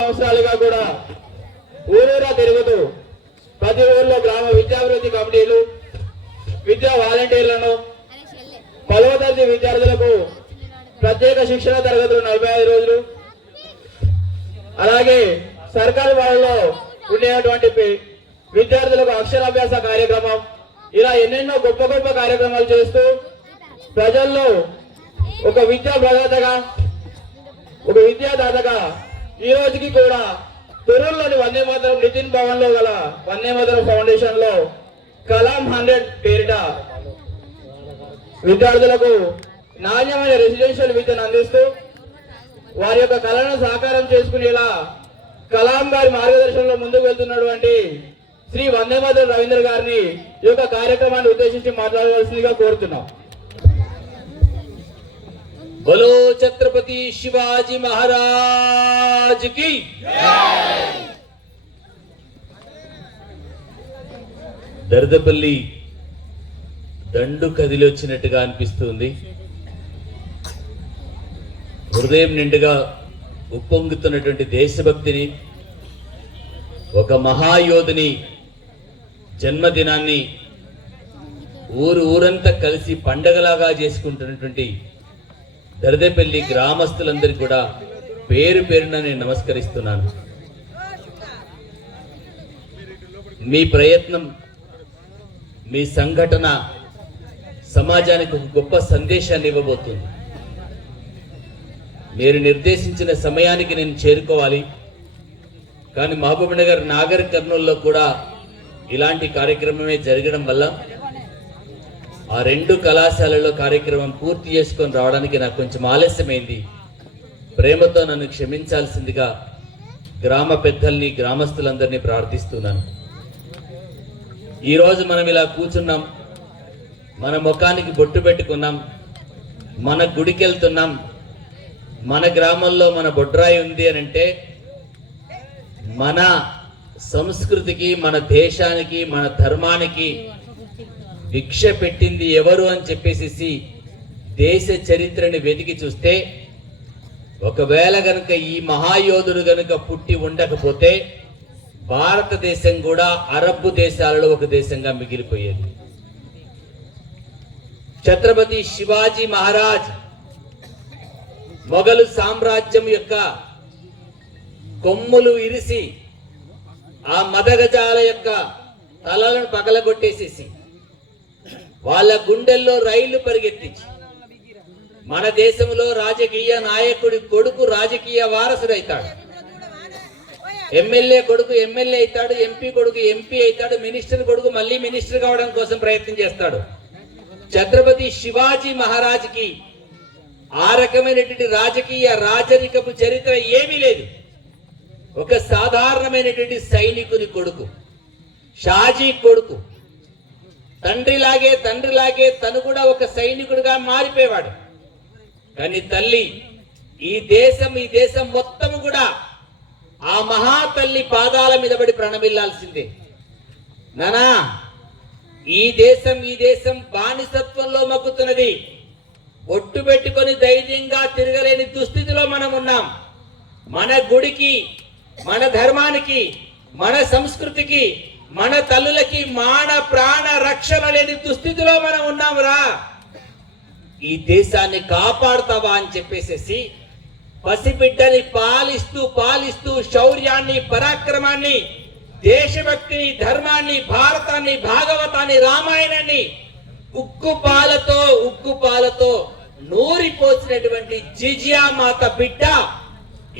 సంవత్సరాలుగా కూడా ఊరూరా తిరుగుతూ ప్రతి ఊర్లో గ్రామ విద్యాభివృద్ధి కమిటీలు, విద్యా వాలంటీర్లను, 10వ తరగతి విద్యార్థులకు ప్రత్యేక శిక్షణ తరగతులు 45 రోజులు, అలాగే సర్కారు బడుల్లో ఉండేటువంటి విద్యార్థులకు అక్షరాభ్యాస కార్యక్రమం, ఇలా ఎన్నెన్నో గొప్ప గొప్ప కార్యక్రమాలు చేస్తూ ప్రజల్లో ఒక విద్యా ప్రదాతగా, ఒక విద్యాదాతగా ఈ రోజుకి కూడా తొర్రూరులోని వందే మాతరం నితిన్ భవన్ లో గల వందే మాతరం ఫౌండేషన్ లో కలాం 100 పేరిట విద్యార్థులకు నాణ్యమైన రెసిడెన్షియల్ విద్యను అందిస్తూ వారి యొక్క కళను సాకారం చేసుకునేలా కలాం గారి మార్గదర్శనంలో ముందుకు వెళ్తున్నటువంటి శ్రీ వందే మాతరం రవీంద్ర గారిని ఈ యొక్క కార్యక్రమాన్ని ఉద్దేశించి మాట్లాడవలసిందిగా కోరుతున్నాం. बोलो छत्रपति शिवाजी महाराज की దర్దపల్లి దండు కదిలి వచ్చినట్టుగా అనిపిస్తుంది. హృదయం నిండుగా ఉప్పొంగుతున్నటువంటి దేశభక్తిని, ఒక మహాయోధుని జన్మదినాన్ని ఊరంతా కలిసి పండగలాగా చేసుకుంటున్నటువంటి దర్దేపల్లి గ్రామస్తులందరికీ కూడా పేరు పేరున నేను నమస్కరిస్తున్నాను. మీ ప్రయత్నం, మీ సంఘటన సమాజానికి ఒక గొప్ప సందేశాన్ని ఇవ్వబోతుంది. మీరు నిర్దేశించిన సమయానికి నేను చేరుకోవాలి, కానీ మహబూబ్నగర్ నాగర్ కర్నూలులో కూడా ఇలాంటి కార్యక్రమమే జరగడం వల్ల ఆ 2 కళాశాలలో కార్యక్రమం పూర్తి చేసుకొని రావడానికి నాకు కొంచెం ఆలస్యమైంది. ప్రేమతో నన్ను క్షమించాల్సిందిగా గ్రామ పెద్దల్ని, గ్రామస్తులందరినీ ప్రార్థిస్తున్నాను. ఈరోజు మనం ఇలా కూర్చున్నాం, మన ముఖానికి బొట్టు పెట్టుకున్నాం, మన గుడికి వెళ్తున్నాం, మన గ్రామంలో మన బొడ్రాయి ఉంది అని అంటే మన సంస్కృతికి, మన దేశానికి, మన ధర్మానికి భిక్ష పెట్టింది ఎవరు అని చెప్పేసి దేశ చరిత్రని వెతికి చూస్తే, ఒకవేళ గనుక ఈ మహాయోధుడు గనుక పుట్టి ఉండకపోతే భారతదేశం కూడా అరబ్బు దేశాలలో ఒక దేశంగా మిగిలిపోయేది. ఛత్రపతి శివాజీ మహారాజ్ మొఘలు సామ్రాజ్యం యొక్క కొమ్ములు ఇరిసి ఆ మదగజాల యొక్క తలలను పగలగొట్టేసేసి వాళ్ళ గుండెల్లో రైళ్లు పరిగెత్తించి మన దేశంలో రాజకీయ నాయకుడి కొడుకు రాజకీయ వారసుడైతాడు, ఎమ్మెల్యే కొడుకు ఎమ్మెల్యే అవుతాడు, ఎంపీ కొడుకు ఎంపీ అవుతాడు, మినిస్టర్ కొడుకు మళ్ళీ మినిస్టర్ కావడం కోసం ప్రయత్నం చేస్తాడు. ఛత్రపతి శివాజీ మహారాజ్కి ఆ రకమైనటువంటి రాజకీయ రాజరికపు చరిత్ర ఏమీ లేదు. ఒక సాధారణమైనటువంటి సైనికుని కొడుకు, షాజీ కొడుకు, తండ్రిలాగే తను కూడా ఒక సైనికుడిగా మారిపోయేవాడు. కానీ తల్లి, ఈ దేశం మొత్తం కూడా ఆ మహాతల్లి పాదాల మీద పడి ప్రణమిల్లాల్సిందే. నానా, ఈ దేశం బానిసత్వంలో మగ్గుతున్నది. ఒట్టు పెట్టుకొని ధైర్యంగా తిరగలేని దుస్థితిలో మనం ఉన్నాం. మన గుడికి, మన ధర్మానికి, మన సంస్కృతికి, మన తల్లులకి మాన ప్రాణ రక్షణ లేని దుస్థితిలో మనం ఉన్నాంరా. ఈ దేశాన్ని కాపాడుతావా అని చెప్పేసేసి పసిబిడ్డని పాలిస్తూ శౌర్యాన్ని, పరాక్రమాన్ని, దేశభక్తిని, ధర్మాన్ని, భారతాన్ని, భాగవతాన్ని, రామాయణాన్ని ఉక్కు పాలతో నూరిపోసినటువంటి జిజియా మాత బిడ్డ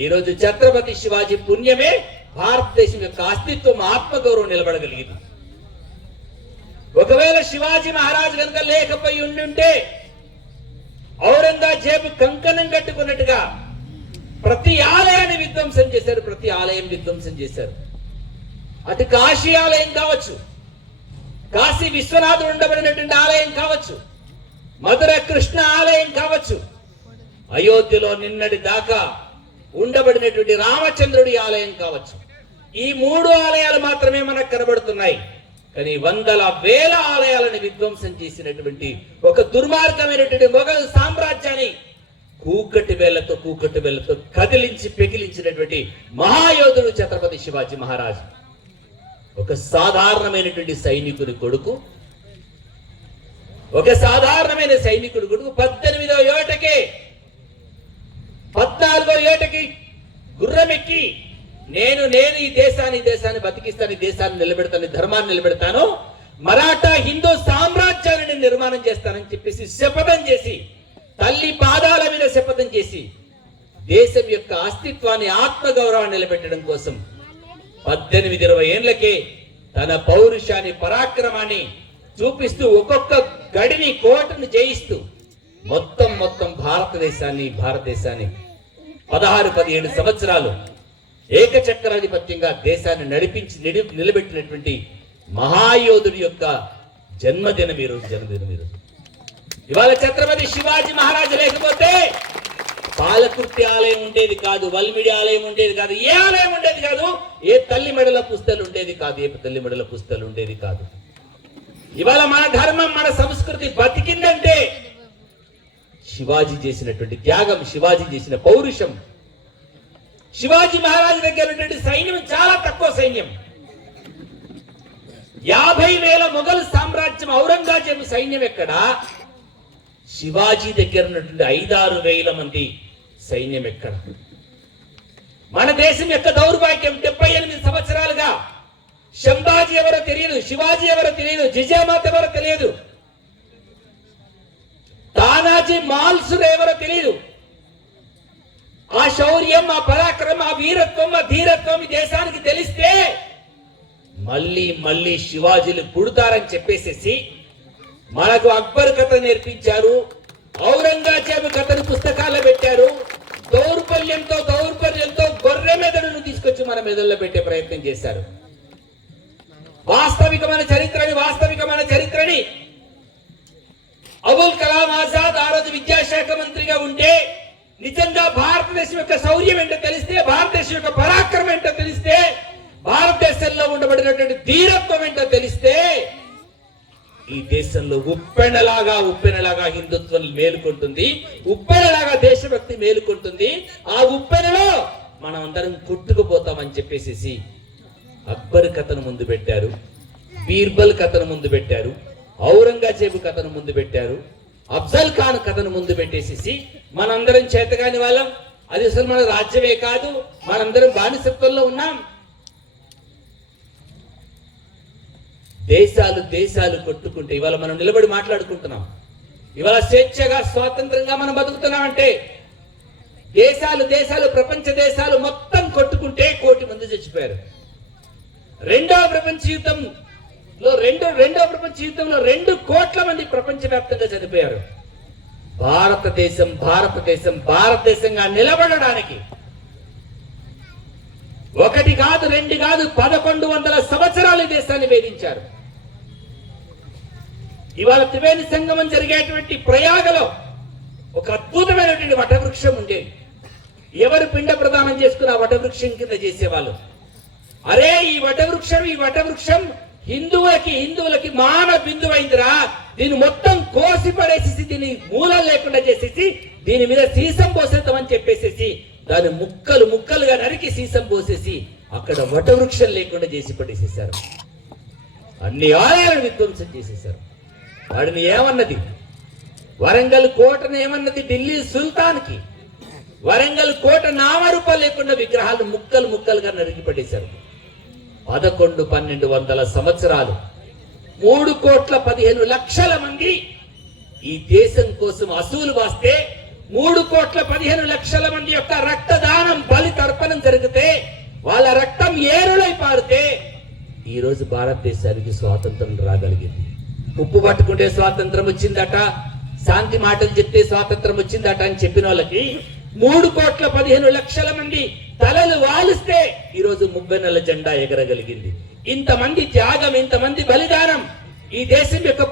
ఈరోజు ఛత్రపతి శివాజీ పుణ్యమే భారతదేశం యొక్క అస్తిత్వం, ఆత్మగౌరవం నిలబడగలిగింది. ఒకవేళ శివాజీ మహారాజు కనుక లేకపోయి ఉండుంటే ఔరంగజేబు కంకణం కట్టుకున్నట్టుగా ప్రతి ఆలయాన్ని విధ్వంసం చేశారు. అటు కాశీ ఆలయం కావచ్చు, కాశీ విశ్వనాథుడు ఉండబడినటువంటి ఆలయం కావచ్చు, మధుర కృష్ణ ఆలయం కావచ్చు, అయోధ్యలో నిన్నటి దాకా ఉండబడినటువంటి రామచంద్రుడి ఆలయం కావచ్చు. ఈ 3 ఆలయాలు మాత్రమే మనకు కనబడుతున్నాయి. కానీ వందల వేల ఆలయాలను విధ్వంసం చేసినటువంటి ఒక దుర్మార్గమైనటువంటి మొఘల్ సామ్రాజ్యాన్ని కూకటి వేళ్లతో కదిలించి పెకిలించినటువంటి మహాయోధుడు ఛత్రపతి శివాజీ మహారాజ్. ఒక సాధారణమైనటువంటి సైనికుడి కొడుకు, 18వ ఏటకి 14వ ఏటకి గుర్రమెక్కి నేను ఈ దేశాన్ని బతికిస్తాను, ఈ దేశాన్ని నిలబెడతాను, ధర్మాన్ని నిలబెడతాను, మరాఠా హిందూ సామ్రాజ్యాన్ని నిర్మాణం చేస్తానని చెప్పేసి శపథం చేసి, తల్లి పాదాల మీద శపథం చేసి దేశం యొక్క అస్తిత్వాన్ని, ఆత్మగౌరవాన్ని నిలబెట్టడం కోసం 18-20 ఏళ్లకే తన పౌరుషాన్ని, పరాక్రమాన్ని చూపిస్తూ ఒక్కొక్క గడిని, కోటను జయిస్తూ మొత్తం భారతదేశాన్ని 16-17 సంవత్సరాలు ఏకచక్రాధిపత్యంగా దేశాన్ని నడిపించి నిలబెట్టినటువంటి మహాయోధుడి యొక్క జన్మదినం ఈరోజు. ఇవాళ ఛత్రపతి శివాజీ మహారాజు లేకపోతే పాలకుర్తి ఆలయం ఉండేది కాదు, వల్మిడి ఆలయం ఉండేది కాదు, ఏ ఆలయం ఉండేది కాదు, ఏ తల్లి మెడల పుస్తలు ఉండేది కాదు. ఇవాళ మన ధర్మం, మన సంస్కృతి బతికిందంటే శివాజీ చేసినటువంటి త్యాగం, శివాజీ చేసిన పౌరుషం. శివాజీ మహారాజు దగ్గర ఉన్నటువంటి సైన్యం చాలా తక్కువ సైన్యం. 50,000 మొఘల్ సామ్రాజ్యం ఔరంగజేబు సైన్యం ఎక్కడ, శివాజీ దగ్గర ఉన్నటువంటి 5-6 వేల మంది సైన్యం ఎక్కడ. మన దేశం యొక్క దౌర్భాగ్యం, 78 సంవత్సరాలుగా శంభాజీ ఎవరో తెలియదు, శివాజీ ఎవరో తెలియదు, జిజామాత ఎవరో తెలియదు, తానాజీ మాల్సురు ఎవరో తెలియదు. ఆ శౌర్యం, ఆ పరాక్రమం, ఆ వీరత్వం, ఆ ధీరత్వం ఈ దేశానికి తెలిస్తే మళ్ళీ శివాజీలు పుడతారని చెప్పేసేసి మనకు అక్బర్ కథ నేర్పించారు, ఔరంగజేబు కథను పుస్తకాల్లో పెట్టారు. దౌర్బల్యంతో గొర్రె మెదడును తీసుకొచ్చి మన మెదడులో పెట్టే ప్రయత్నం చేశారు. వాస్తవికమైన చరిత్రని అబుల్ కలాం ఆజాద్ ఆ రోజు విద్యాశాఖ మంత్రిగా ఉంటే నిజంగా భారతదేశం యొక్క శౌర్యం ఏంటో తెలిస్తే, భారతదేశం యొక్క పరాక్రమం ఏంటో తెలిస్తే, భారతదేశంలో ఉండబడినటువంటి ధీరత్వం ఏంటో తెలిస్తే ఈ దేశంలో ఉప్పెనలాగా హిందుత్వం మేలుకుంటుంది, ఉప్పెనలాగా దేశభక్తి మేలుకుంటుంది. ఆ ఉప్పెనలో మనం అందరం కొట్టుకుపోతామని చెప్పేసి అక్బర్ కథను ముందు పెట్టారు, బీర్బల్ కథను ముందు పెట్టారు, ఔరంగజేబు కథను ముందు పెట్టారు, అఫ్జల్ ఖాన్ కథను ముందు పెట్టేసేసి మనందరం చేతగాని వాళ్ళం, అది అసలు మన రాజ్యమే కాదు, మనందరం బానిసత్వంలో ఉన్నాం. దేశాలు కొట్టుకుంటే ఇవాళ మనం నిలబడి మాట్లాడుకుంటున్నాం. ఇవాళ స్వేచ్ఛగా, స్వాతంత్రంగా మనం బతుకుతున్నామంటే దేశాలు ప్రపంచ దేశాలు మొత్తం కొట్టుకుంటే 1 కోటి మంది చచ్చిపోయారు. రెండవ ప్రపంచ యుద్ధంలో 2 కోట్ల మంది ప్రపంచవ్యాప్తంగా చనిపోయారు. భారతదేశంగా నిలబడడానికి 1 కాదు 2 కాదు 1100 సంవత్సరాలు ఈ దేశాన్ని వేధించారు. ఇవాళ త్రివేణి సంగమం జరిగేటువంటి ప్రయాగలో ఒక అద్భుతమైనటువంటి వటవృక్షం ఉండేది. ఎవరు పిండ ప్రదానం చేసుకుని ఆ వటవృక్షం కింద చేసేవాళ్ళు. అరే ఈ వటవృక్షం హిందువులకి మాన బిందువైందిరా, దీన్ని మొత్తం కోసి పడేసేసి, దీన్ని మూలం లేకుండా చేసేసి, దీని మీద సీసం పోసేద్దామని చెప్పేసేసి దాన్ని ముక్కలుగా నరికి సీసం పోసేసి అక్కడ వటవృక్షం లేకుండా చేసి పడేసేసారు. అన్ని ఆలయాలను విధ్వంసం చేసేసారు. వాడిని ఏమన్నది, వరంగల్ కోటను ఏమన్నది ఢిల్లీ సుల్తాన్కి, వరంగల్ కోట నామరూపాలు లేకుండా విగ్రహాలు ముక్కలుగా నరికి పడేశారు. 1100-1200 సంవత్సరాలు 3,15,00,000 మంది ఈ దేశం కోసం అసూలు వాస్తే 3,15,00,000 మంది యొక్క రక్తదానం, బలి తర్పణం జరిగితే, వాళ్ళ రక్తం ఏరులై పారితే ఈ రోజు భారతదేశానికి స్వాతంత్రం రాగలిగింది. ఉప్పు పట్టుకుంటే స్వాతంత్రం వచ్చిందట, శాంతి మాటలు చెప్తే స్వాతంత్రం వచ్చిందట అని చెప్పిన వాళ్ళకి 3,15,00,000 మంది తలలు వాలిస్తే ఈ రోజు 30 నెలల జెండా ఎగరగలిగింది. ఇంతమంది త్యాగం, ఇంతమంది బలిదానం, ఈ దేశం యొక్క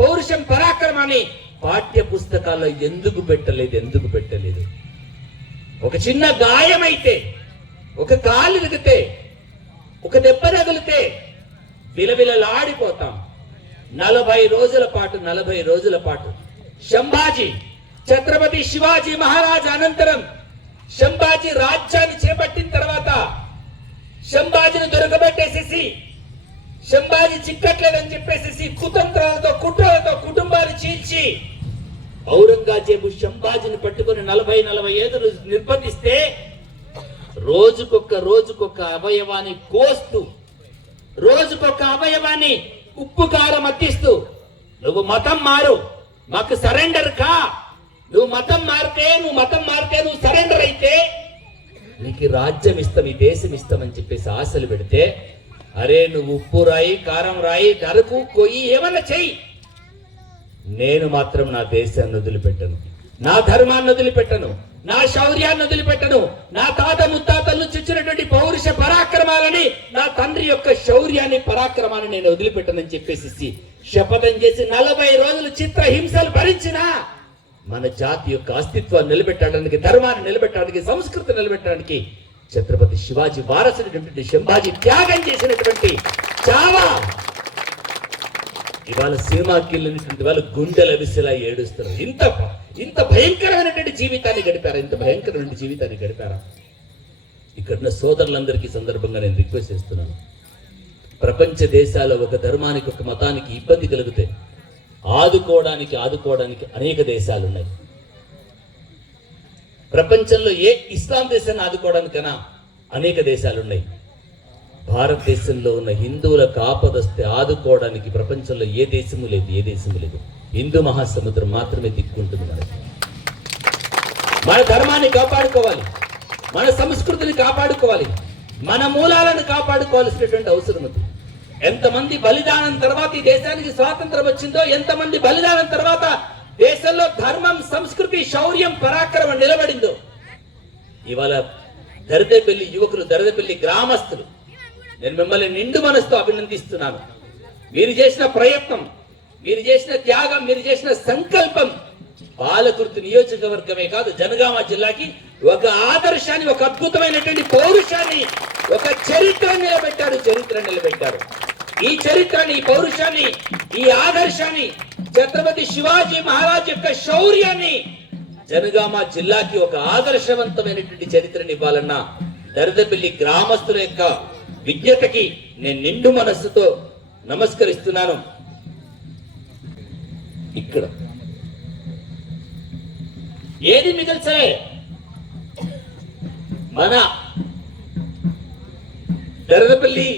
పౌరుషం, పరాక్రమాన్ని పాఠ్య పుస్తకాల్లో ఎందుకు పెట్టలేదు? ఒక చిన్న గాయమైతే, ఒక కాలు విరిగితే, ఒక దెబ్బ తగిలితే విలవిలలాడిపోతాం. 40 రోజుల పాటు శంభాజీ ఛత్రపతి శివాజీ మహారాజ్ అనంతరం సంభాజీ రాజ్యాన్ని చేపట్టిన తర్వాత సంభాజీని దొరకబెట్టేసేసి సంభాజీ చిక్కట్లేదని చెప్పేసి కుతంత్రాలతో కుట్రలతో కుటుంబాన్ని చీల్చి ఔరంగజేబు సంభాజీని పట్టుకొని 40-45 నిర్బంధిస్తే రోజుకొక్క అవయవాన్ని కోస్తూ రోజుకొక అవయవాన్ని ఉప్పు కారం అద్దిస్తూ నువ్వు మతం మారు, మాకు సరెండర్ కా, నువ్వు మతం మారితే నువ్వు సరెండర్ అయితే నీకు రాజ్యం ఇస్తాం, ఈ దేశం ఇస్తామని చెప్పేసి ఆశలు పెడితే, అరే నువ్వు ఉప్పు రాయి, కారం రాయి, నరకు కొయ్యి, ఏమన్నా చెయ్యి, నేను మాత్రం నా దేశాన్ని వదిలిపెట్టను, నా ధర్మాన్ని వదిలిపెట్టను, నా శౌర్యాన్ని వదిలిపెట్టను, నా తాత ముత్తాతలు చుచ్చినటువంటి పౌరుష పరాక్రమాలని, నా తండ్రి యొక్క శౌర్యాన్ని పరాక్రమాన్ని నేను వదిలిపెట్టనని చెప్పేసి శపథం చేసి 40 రోజులు చిత్రహింసలు భరించిన మన జాతి యొక్క అస్తిత్వాన్ని నిలబెట్టడానికి, ధర్మాన్ని నిలబెట్టడానికి, సంస్కృతి నిలబెట్టడానికి ఛత్రపతి శివాజీ వారసుడైనటువంటి సంభాజీ త్యాగం చేసినటువంటి చావా ఇవాళ సినిమాకి వెళ్ళినటువంటి వాళ్ళు గుండెల విసిలా ఏడుస్తున్నారు. ఇంత భయంకరమైనటువంటి జీవితాన్ని గడిపారా? ఇక్కడున్న సోదరులందరికీ సందర్భంగా నేను రిక్వెస్ట్ చేస్తున్నాను. ప్రపంచ దేశాల్లో ఒక ధర్మానికి, ఒక మతానికి ఇబ్బంది కలిగితే ఆదుకోవడానికి అనేక దేశాలు ఉన్నాయి. ప్రపంచంలో ఏ ఇస్లాం దేశాన్ని ఆదుకోవడానికైనా అనేక దేశాలు ఉన్నాయి. భారతదేశంలో ఉన్న హిందువులకు ఆపదొస్తే ఆదుకోవడానికి ప్రపంచంలో ఏ దేశము లేదు. హిందూ మహాసముద్రం మాత్రమే దిక్కుంటుంది. మన ధర్మాన్ని కాపాడుకోవాలి, మన సంస్కృతిని కాపాడుకోవాలి, మన మూలాలను కాపాడుకోవాల్సినటువంటి అవసరం ఉంది. ఎంతమంది బలిదానం తర్వాత ఈ దేశానికి స్వాతంత్రం వచ్చిందో, ఎంతమంది బలిదానం తర్వాత దేశంలో ధర్మం, సంస్కృతి, శౌర్యం, పరాక్రమం నిలబడిందో. ఇవాళ దరిదేపల్లి యువకులు, దరిదేపల్లి గ్రామస్తులు, నేను మిమ్మల్ని నిండు మనసుతో అభినందిస్తున్నాను. మీరు చేసిన ప్రయత్నం, మీరు చేసిన త్యాగం, మీరు చేసిన సంకల్పం పాలకుర్తి నియోజకవర్గమే కాదు, జనగామ జిల్లాకి ఒక ఆదర్శాన్ని, ఒక అద్భుతమైనటువంటి పౌరుషాన్ని, ఒక చరిత్ర నిలబెట్టారు. ఈ చరిత్రని, ఈ పౌరుషాన్ని, ఈ ఆదర్శాన్ని, ఛత్రపతి శివాజీ మహారాజ్ యొక్క శౌర్యాన్ని జనగామ జిల్లాకి ఒక ఆదర్శవంతమైనటువంటి చరిత్రని ఇవ్వాలన్న దరిదేపల్లి గ్రామస్తుల యొక్క విజ్ఞతకి నేను నిండు మనస్సుతో నమస్కరిస్తున్నాను. ఇక్కడ ఏది మిగల్చలే, మన దరిదేపల్లి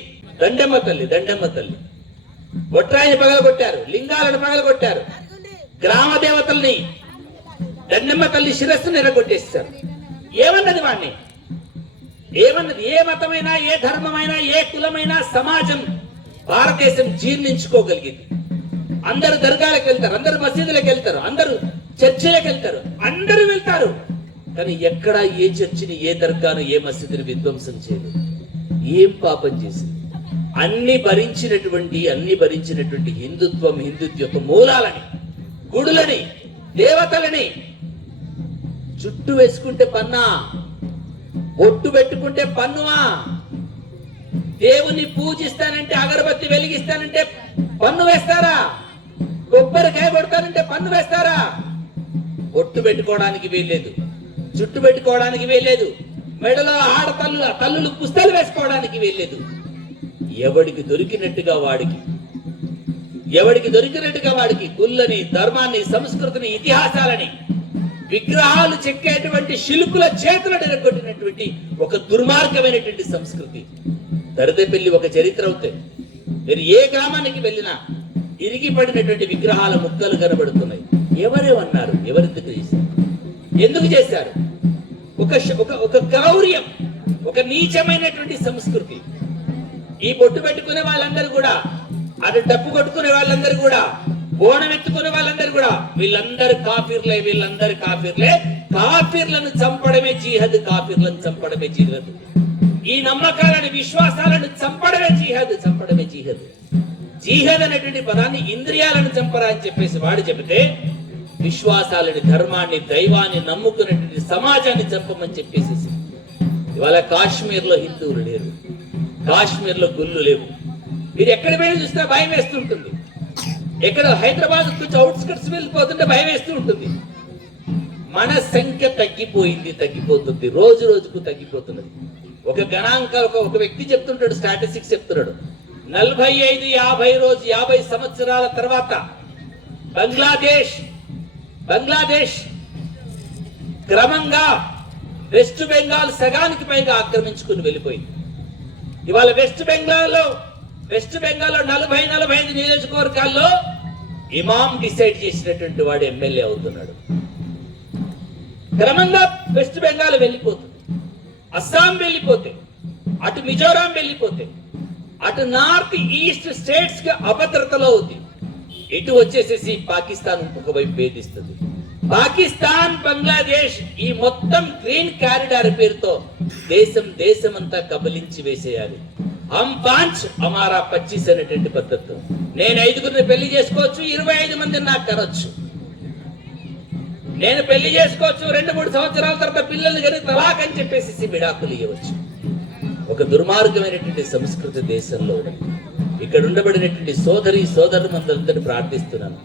దండమ్మ తల్లి బొట్రాయిని పగలగొట్టారు, లింగాలను పగలగొట్టారు, గ్రామ దేవతల్ని, దండమ్మ తల్లి శిరస్సును ఎరగొట్టేస్తారు. ఏమన్నది వాణ్ణి? ఏ మతమైనా, ఏ ధర్మమైనా, ఏ కులమైనా సమాజం, భారతదేశం జీర్ణించుకోగలిగింది. అందరూ దర్గాలకు వెళ్తారు, అందరూ మసీదులకు వెళ్తారు, అందరూ చర్చిలకు వెళ్తారు, అందరూ వెళ్తారు. కానీ ఎక్కడ ఏ చర్చిని, ఏ దర్గాను, ఏ మసీదుని విధ్వంసం చేయలేదు. ఏం పాపం చేసింది? అన్ని భరించినటువంటి హిందుత్వం, హిందుత్వ యొక్క మూలాలని, గుడులని, దేవతలని చుట్టూ వేసుకుంటే పన్నా, ఒట్టు పెట్టుకుంటే పన్నువా, దేవుని పూజిస్తానంటే, అగరబత్తి వెలిగిస్తానంటే పన్ను వేస్తారా? కొబ్బరికాయ కొడతానంటే పన్ను వేస్తారా? ఒట్టు పెట్టుకోవడానికి వీల్లేదు, చుట్టు పెట్టుకోవడానికి వీల్లేదు, మెడలో తల్లులు పుస్తలు వేసుకోవడానికి వీల్లేదు. ఎవడికి దొరికినట్టుగా వాడికి గుళ్ళని, ధర్మాన్ని, సంస్కృతిని, ఇతిహాసాలని, విగ్రహాలు చెక్కేటువంటి శిల్పుల చేతులు నిలగొట్టినటువంటి ఒక దుర్మార్గమైనటువంటి సంస్కృతి. దరిదేపల్లి ఒక చరిత్ర అవుతాయి. మీరు ఏ గ్రామానికి వెళ్ళినా ఇరిగిపడినటువంటి విగ్రహాల ముక్కలు కనబడుతున్నాయి. ఎవరేమన్నారు? ఎందుకు చేశారు? ఒక క్రౌర్యం, ఒక నీచమైనటువంటి సంస్కృతి. ఈ బొట్టు పెట్టుకునే వాళ్ళందరూ కూడా, అటు డప్పు కొట్టుకునే వాళ్ళందరూ కూడా, బోనం ఎత్తుకునే వాళ్ళందరూ కూడా వీళ్ళందరూ కాఫీర్లే. కాఫీర్లను చంపడమే జిహాద్, ఈ నమ్మకాలను, విశ్వాసాలను చంపడమే జిహాద్. జిహాద్ అనేటువంటి పదాన్ని ఇంద్రియాలను చంపరా అని చెప్పేసి వాడు చెబితే, విశ్వాసాలని, ధర్మాన్ని, దైవాన్ని నమ్ముకునేటువంటి సమాజాన్ని చంపమని చెప్పేసి ఇవాళ కాశ్మీర్లో హిందువులు లేరు, కాశ్మీర్లో గుళ్ళు లేవు. మీరు ఎక్కడ పోయినా చూసినా భయం వేస్తుంటుంది. ఎక్కడ హైదరాబాద్ కొంచెం అవుట్స్కట్స్ వెళ్ళిపోతుంటే భయం వేస్తూ ఉంటుంది. మన సంఖ్య తగ్గిపోతుంది, రోజు రోజుకు తగ్గిపోతున్నది. ఒక గణాంకాలు ఒక వ్యక్తి చెప్తుంటాడు, స్టాటిస్టిక్స్ చెప్తున్నాడు, 50 సంవత్సరాల తర్వాత బంగ్లాదేశ్ క్రమంగా వెస్ట్ బెంగాల్ సగానికి పైగా ఆక్రమించుకుని వెళ్ళిపోయింది. ఇవాళ వెస్ట్ బెంగాల్లో 45 నియోజకవర్గాల్లో ఇమాం డిసైడ్ చేసినటువంటి వాడు ఎమ్మెల్యే అవుతున్నాడు. క్రమంగా వెస్ట్ బెంగాల్ వెళ్ళిపోతుంది, అస్సాం వెళ్ళిపోతే, అటు మిజోరాం వెళ్ళిపోతే, అటు నార్త్ ఈస్ట్ స్టేట్స్ కి అభద్రతలో ఉంది. ఇటు వచ్చేసేసి పాకిస్తాన్ ఒకవైపు భేదిస్తుంది. పాకిస్తాన్, బంగ్లాదేశ్ ఈ మొత్తం గ్రీన్ కారిడార్ పేరుతో దేశమంతా కబలించి వేసేయాలి. హమ్ 5 హమారా 25 అనేటువంటి పద్ధతి. నేను 5గురిని పెళ్లి చేసుకోవచ్చు, 25 మందిని నాకు కనొచ్చు. నేను పెళ్లి చేసుకోవచ్చు, 2-3 సంవత్సరాల తర్వాత పిల్లలు కానీ తలాక్ అని చెప్పేసి విడాకులు ఇవ్వచ్చు. ఒక దుర్మార్గమైనటువంటి సంస్కృతి దేశంలో ఇక్కడ ఉండబడినటువంటి సోదరులందరినీ ప్రార్థిస్తున్నాను.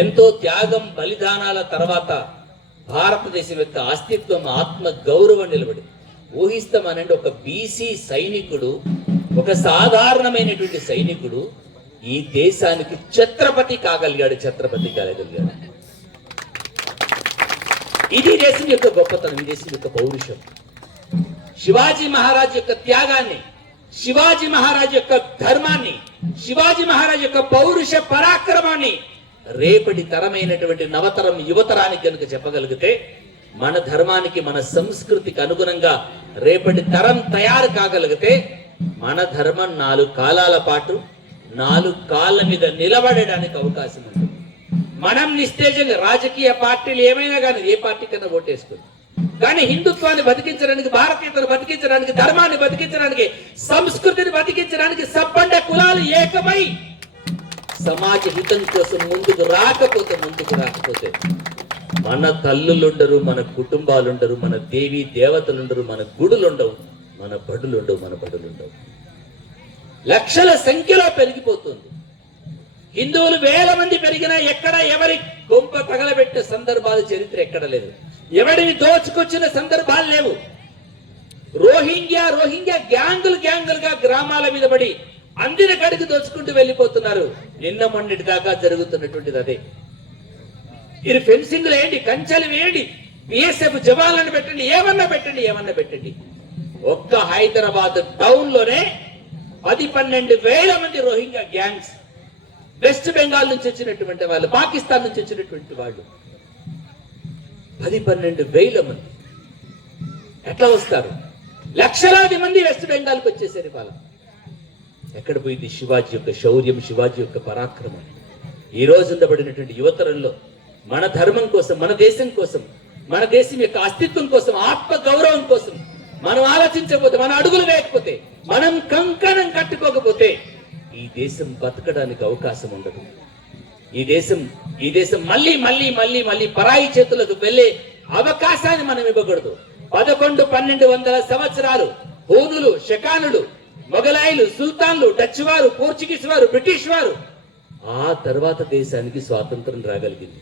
ఎంతో త్యాగం, బలిదానాల తర్వాత భారతదేశం యొక్క అస్తిత్వం, ఆత్మ గౌరవం నిలబడి ఊహిస్తామనండి. ఒక బీసీ సైనికుడు, ఒక సాధారణమైనటువంటి సైనికుడు ఈ దేశానికి ఛత్రపతి కాగలిగాడు. ఇది దేశం యొక్క గొప్పతనం, ఈ దేశం యొక్క పౌరుషం. శివాజీ మహారాజ్ యొక్క త్యాగాన్ని, శివాజీ మహారాజ్ యొక్క ధర్మాన్ని, శివాజీ మహారాజ్ యొక్క పౌరుష పరాక్రమాన్ని రేపటి తరమైనటువంటి నవతరం యువతరానికి కనుక చెప్పగలిగితే, మన ధర్మానికి, మన సంస్కృతికి అనుగుణంగా రేపటి తరం తయారు కాగలిగితే, మన ధర్మం 4 కాలాల పాటు 4 కాళ్ళ మీద నిలబడడానికి అవకాశం ఉంటుంది. మనం నిస్తేజంగా రాజకీయ పార్టీలు ఏమైనా కానీ ఏ పార్టీ కన్నా ఓటేసుకుంది, కానీ హిందుత్వాన్ని బతికించడానికి, భారతీయతను బతికించడానికి, ధర్మాన్ని బతికించడానికి, సంస్కృతిని బతికించడానికి సబ్బండ కులాలు ఏకమై సమాజ హితం కోసం ముందుకు రాకపోతే మన తల్లులుండరు, మన కుటుంబాలుండరు, మన దేవి దేవతలుండరు, మన గుడులుండవు, మన బడులుండవు. లక్షల సంఖ్యలో పెరిగిపోతుంది. హిందువులు 1000 మంది పెరిగినా ఎక్కడ ఎవరి గొంప తగలబెట్టే సందర్భాలు చరిత్ర ఎక్కడ లేదు. ఎవడిని దోచుకొచ్చిన సందర్భాలు లేవు. రోహింగ్యా గ్యాంగులుగా గ్రామాల మీద పడి అందిన కడికి దోచుకుంటూ వెళ్ళిపోతున్నారు. నిన్న మొన్నటి దాకా జరుగుతున్నటువంటిది అదే. ఇది ఫెన్సింగ్లు వేయండి, కంచెలు వేయండి, బిఎస్ఎఫ్ జవాన్లను పెట్టండి, ఏమన్నా పెట్టండి. ఒక్క హైదరాబాద్ టౌన్ లోనే 10-12 వేల మంది రోహింగ్యా గ్యాంగ్స్, వెస్ట్ బెంగాల్ నుంచి వచ్చినటువంటి వాళ్ళు, పాకిస్తాన్ నుంచి వచ్చినటువంటి వాళ్ళు, 10-12 వేల మంది ఎట్లా వస్తారు? లక్షలాది మంది వెస్ట్ బెంగాల్కి వచ్చేసారు. ఇవాళ ఎక్కడ పోయింది శివాజీ యొక్క శౌర్యం, శివాజీ యొక్క పరాక్రమం? ఈ రోజు ఉండబడినటువంటి యువతరంలో మన ధర్మం కోసం, మన దేశం కోసం, మన దేశం యొక్క అస్తిత్వం కోసం, ఆత్మ గౌరవం కోసం మనం ఆలోచించకపోతే, మన అడుగులు వేయకపోతే, మనం కంకణం కట్టుకోకపోతే ఈ దేశం బతకడానికి అవకాశం ఉండదు. ఈ దేశం మళ్ళీ పరాయి చేతులకు వెళ్లే అవకాశాన్ని మనం ఇవ్వకూడదు. 1100-1200 సంవత్సరాలు హూనులు, షకానులు, మొఘలాయిలు, సుల్తాన్లు, డచ్ వారు, పోర్చుగీస్ వారు, బ్రిటిష్ వారు, ఆ తర్వాత దేశానికి స్వాతంత్రం రాగలిగింది.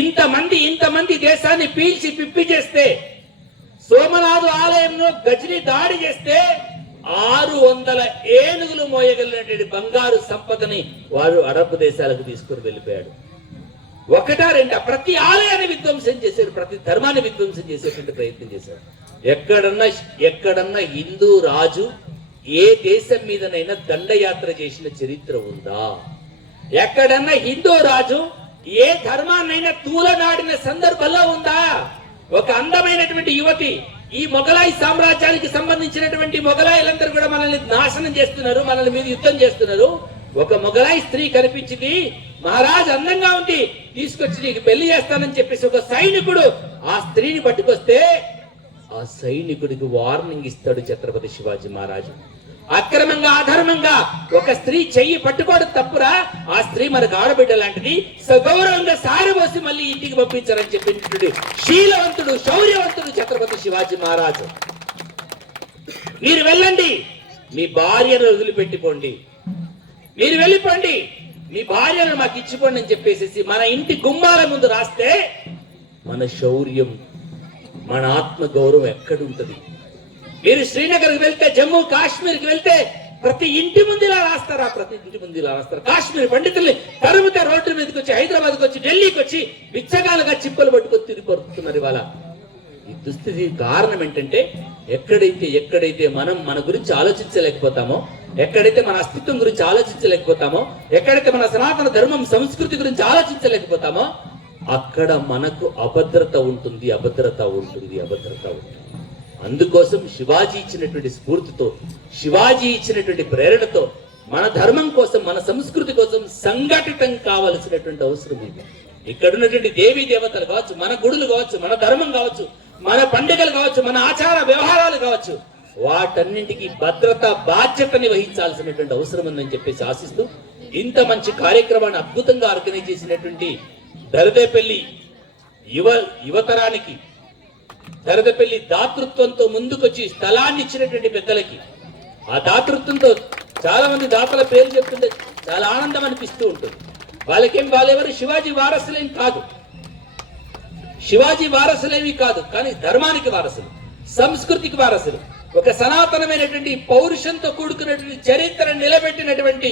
ఇంతమంది దేశాన్ని పీల్చి పిప్పి చేస్తే, సోమనాథు ఆలయంలో గజని దాడి చేస్తే 600 ఏనుగులు మోయగలిగినటువంటి బంగారు సంపదని వారు అరబ్ దేశాలకు తీసుకుని వెళ్ళిపోయాడు. 1-2 ప్రతి ఆలయాన్ని విధ్వంసం చేశారు, ప్రతి ధర్మాన్ని విధ్వంసం చేసేటువంటి ప్రయత్నం చేశారు. ఎక్కడన్నా హిందూ రాజు ఏ దేశం మీదనైనా దండయాత్ర చేసిన చరిత్ర ఉందా? ఎక్కడన్నా హిందూ రాజు ఏ ధర్మాన్నైనా తూలనాడిన సందర్భంలో ఉందా? ఒక అందమైనటువంటి యువతి, ఈ మొఘలాయి సామ్రాజ్యానికి సంబంధించినటువంటి మొఘలాయిలందరూ కూడా మనల్ని నాశనం చేస్తున్నారు, మనల్ని మీద యుద్ధం చేస్తున్నారు. ఒక మొఘలాయి స్త్రీ కనిపించింది, మహారాజ్ అందంగా ఉంది, తీసుకొచ్చి నీకు పెళ్లి చేస్తానని చెప్పేసి ఒక సైనికుడు ఆ స్త్రీని పట్టుకొస్తే, ఆ సైనికుడికి వార్నింగ్ ఇస్తాడు ఛత్రపతి శివాజీ మహారాజు. అక్రమంగా, అధర్మంగా ఒక స్త్రీ చెయ్యి పట్టుకోవడం తప్పురా, ఆ స్త్రీ మనకు ఆడబిడ్డ లాంటిది, సగౌరవంగా సారబోసి మళ్ళీ ఇంటికి పంపించారని చెప్పినటువంటి శీలవంతుడు, శౌర్యవంతుడు ఛత్రపతి శివాజీ మహారాజు. మీరు వెళ్ళండి, మీ భార్యను వదిలిపెట్టిపోండి, మీరు వెళ్ళిపోండి, మీ భార్యను మాకు ఇచ్చిపోండి అని చెప్పేసి మన ఇంటి గుమ్మాల ముందు రాస్తే మన శౌర్యం, మన ఆత్మ గౌరవం ఎక్కడుంటది? మీరు శ్రీనగర్కి వెళ్తే, జమ్మూ కాశ్మీర్కి వెళ్తే ప్రతి ఇంటి ముందు ఇలా రాస్తారా? ప్రతి ఇంటి ముందు ఇలా రాస్తారు. కాశ్మీర్ పండితుల్ని తరుముతే రోడ్డు మీదకి వచ్చి, హైదరాబాద్కి వచ్చి, ఢిల్లీకి వచ్చి బిచ్చగాలుగా చిప్పలు పట్టుకొని తిరిగిపోతున్నారు ఇవాళ. ఈ దుస్థితి కారణం ఏంటంటే ఎక్కడైతే మనం మన గురించి ఆలోచించలేకపోతామో, ఎక్కడైతే మన అస్తిత్వం గురించి ఆలోచించలేకపోతామో, ఎక్కడైతే మన సనాతన ధర్మం సంస్కృతి గురించి ఆలోచించలేకపోతామో అక్కడ మనకు అభద్రత ఉంటుంది. అందుకోసం శివాజీ ఇచ్చినటువంటి స్ఫూర్తితో, శివాజీ ఇచ్చినటువంటి ప్రేరణతో మన ధర్మం కోసం, మన సంస్కృతి కోసం సంఘటితం కావలసినటువంటి అవసరం ఉంది. ఇక్కడ ఉన్నటువంటి దేవీ దేవతలు కావచ్చు, మన గుడులు కావచ్చు, మన ధర్మం కావచ్చు, మన పండుగలు కావచ్చు, మన ఆచార వ్యవహారాలు కావచ్చు, వాటన్నింటికి భద్రత బాధ్యతని వహించాల్సినటువంటి అవసరం ఉందని చెప్పేసి ఆశిస్తూ, ఇంత మంచి కార్యక్రమాన్ని అద్భుతంగా ఆర్గనైజ్ చేసినటువంటి దరదేపల్లి యువతరానికి, దరదేపల్లి దాతృత్వంతో ముందుకొచ్చి స్థలాన్ని ఇచ్చినటువంటి పెద్దలకి, ఆ దాతృత్వంతో చాలా మంది దాతల పేర్లు చెప్తుంటే చాలా ఆనందం అనిపిస్తూ ఉంటుంది. వాళ్ళెవరు శివాజీ వారసులేం కాదు, శివాజీ వారసులేవి కాదు, కానీ ధర్మానికి వారసులు, సంస్కృతికి వారసులు, ఒక సనాతనమైనటువంటి పౌరుషంతో కూడుకున్నటువంటి చరిత్ర నిలబెట్టినటువంటి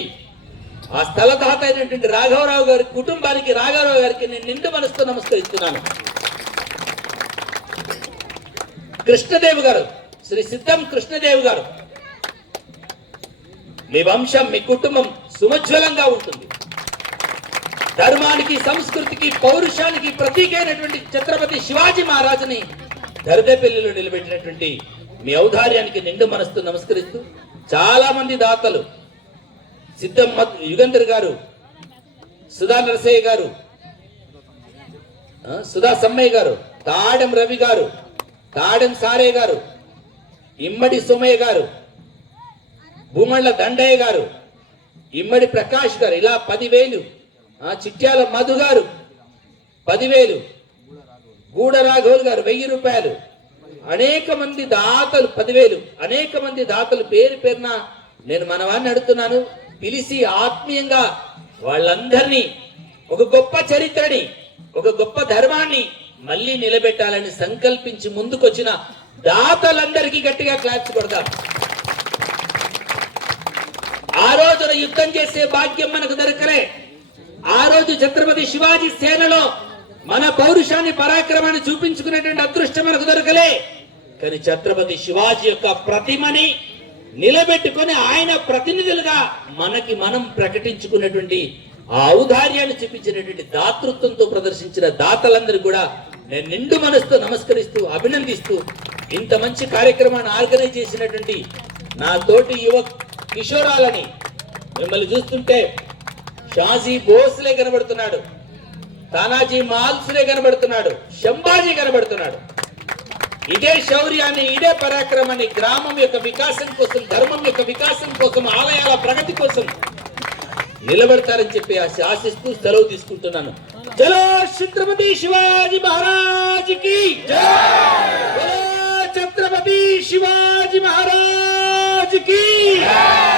ఆ స్థలదాత అయినటువంటి రాఘవరావు గారి కుటుంబానికి, రాఘవరావు గారికి నేను నిండు మనసుతో నమస్కరిస్తున్నాను. కృష్ణదేవ్ గారు, శ్రీ సిద్ధం కృష్ణదేవ్ గారు, మీ వంశం, మీ కుటుంబం సుమజ్వలంగా ఉంటుంది. ధర్మానికి, సంస్కృతికి, పౌరుషానికి ప్రతీకైనటువంటి ఛత్రపతి శివాజీ మహారాజుని దరదేపల్లిలో నిలబెట్టినటువంటి మీ ఔదార్యానికి నిండు మనసుతో నమస్కరిస్తూ, చాలా మంది దాతలు, సిద్ధం యుగంధర్ గారు, సుధా నరసయ్య గారు, సుధా సమ్మయ్య గారు, తాడెం రవి గారు, తాడెం సారే గారు, ఇమ్మడి సోమయ్య గారు, భూమళ్ళ దండయ్య గారు, ఇమ్మడి ప్రకాష్ గారు, ఇలా 10,000, చిట్యాల మధు గారు 10,000, గూడ రాఘవులు గారు 1,000 రూపాయలు, అనేక మంది దాతలు 10,000, అనేక మంది దాతలు పేరు పేరున నేను మనవాన్ని అడుగుతున్నాను. పిలిచి ఆత్మీయంగా వాళ్ళందరినీ ఒక గొప్ప చరిత్రని, ఒక గొప్ప ధర్మాన్ని మళ్ళీ నిలబెట్టాలని సంకల్పించి ముందుకొచ్చిన దాతలందరికీ గట్టిగా క్లాప్స్ కొడతాం. ఆ రోజున యుద్ధం చేసే భాగ్యం మనకు దొరకలే. ఆ రోజు ఛత్రపతి శివాజీ సేనలో మన పౌరుషాన్ని, పరాక్రమాన్ని చూపించుకునేటువంటి అదృష్టం మనకు దొరకలే. కానీ ఛత్రపతి శివాజీ యొక్క ప్రతిమని నిలబెట్టుకొని ఆయన ప్రతినిధులుగా మనకి మనం ప్రకటించుకున్నటువంటి ఆ ఔదార్యాన్ని చూపించినటువంటి దాతృత్వంతో ప్రదర్శించిన దాతలందరూ కూడా నేను నిండు మనసుతో నమస్కరిస్తూ, అభినందిస్తూ, ఇంత మంచి కార్యక్రమాన్ని ఆర్గనైజ్ చేసినటువంటి నా తోటి యువ కిషోరాలని మిమ్మల్ని చూస్తుంటే షాజీ బోస్లే కనబడుతున్నాడు, తానాజీ మాల్స్లే కనబడుతున్నాడు, శంభాజీ కనబడుతున్నాడు. ఇదే శౌర్యాన్ని, ఇదే పరాక్రమాన్ని గ్రామం యొక్క వికాసం కోసం, ధర్మం యొక్క వికాసం కోసం, ఆలయాల ప్రగతి కోసం నిలబడతారని చెప్పి ఆశిస్తూ సెలవు తీసుకుంటున్నాను. చలో ఛత్రపతి శివాజీ మహారాజ్ కి జై! ఛత్రపతి శివాజీ మహారాజ్ కి జై!